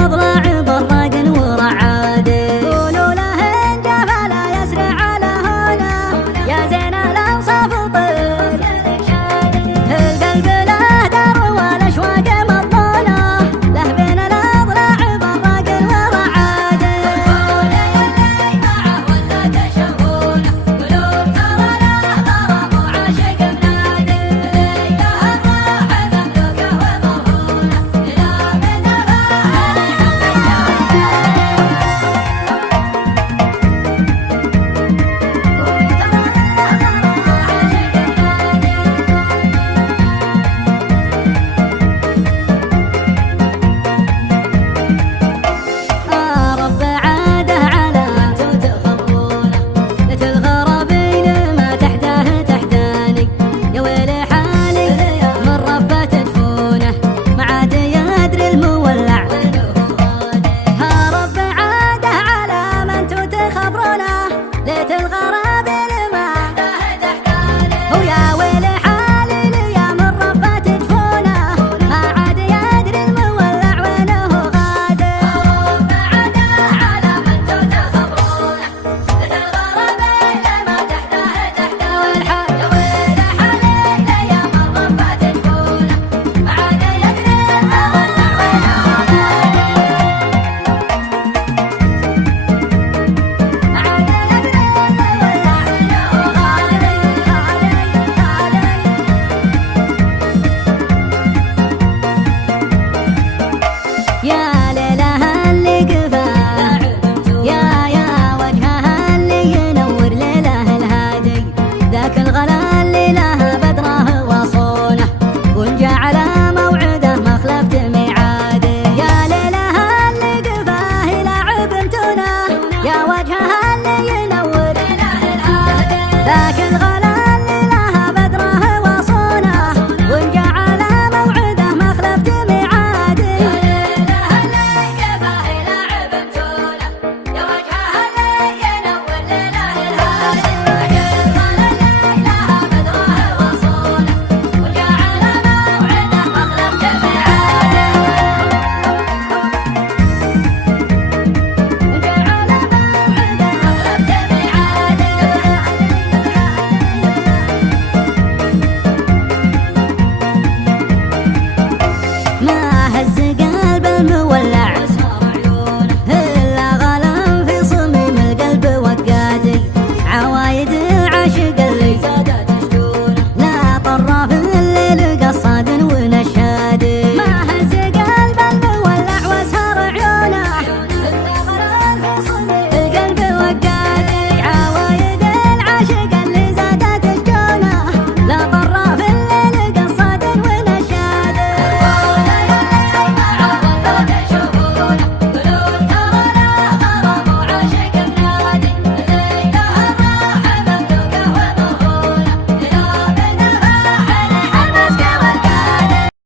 الأضلاع براق ورعاد. قولوا له إن جاف لا يسرع على هنا يا زين الأوصاف طير. القلب له دار والأشواق مضمونة له بين الأضلاع براق ورعاد. قولوا اللي معه ولا تشوفونه قلوب ترى له غرام وعاشق منادي. ليله الروح مملوكة ومرهونة إلى من رب عاده على انتو تخبرونه مثل الغرابين ما تحتاه تحتاني. يا ويلي حالي من ربة تدفونه ما عاد يدري المولع ها رب عاده على ما انتو تخبرونه ليت الغرابين ما تحتاه تحتاني. ويا ويلي حالي يا من ربة تدفونه ما عاد يدري المولع وينه غاده. رب عاده على ما انتو تخبرونه ليت الغرابين ما تحتاه تحتاني. يا ويلي حالي يا من ربة تدفونه ما عاد يدري المولع يا ليلها اللي قفاه يا وجهها اللي ينور ليله الهادي. ذاك الغلا اللي له بدره وصونه وان جا على موعده ما خلفت ميعاده. يا ليلها اللي قفاه يلعب امتونه يا وجهها اللي ينور ليله الهادي. ذاك الغلا اللي له بدره وصونه وان جا على موعده ما خلفت ميعاده. ما هز قلب المولع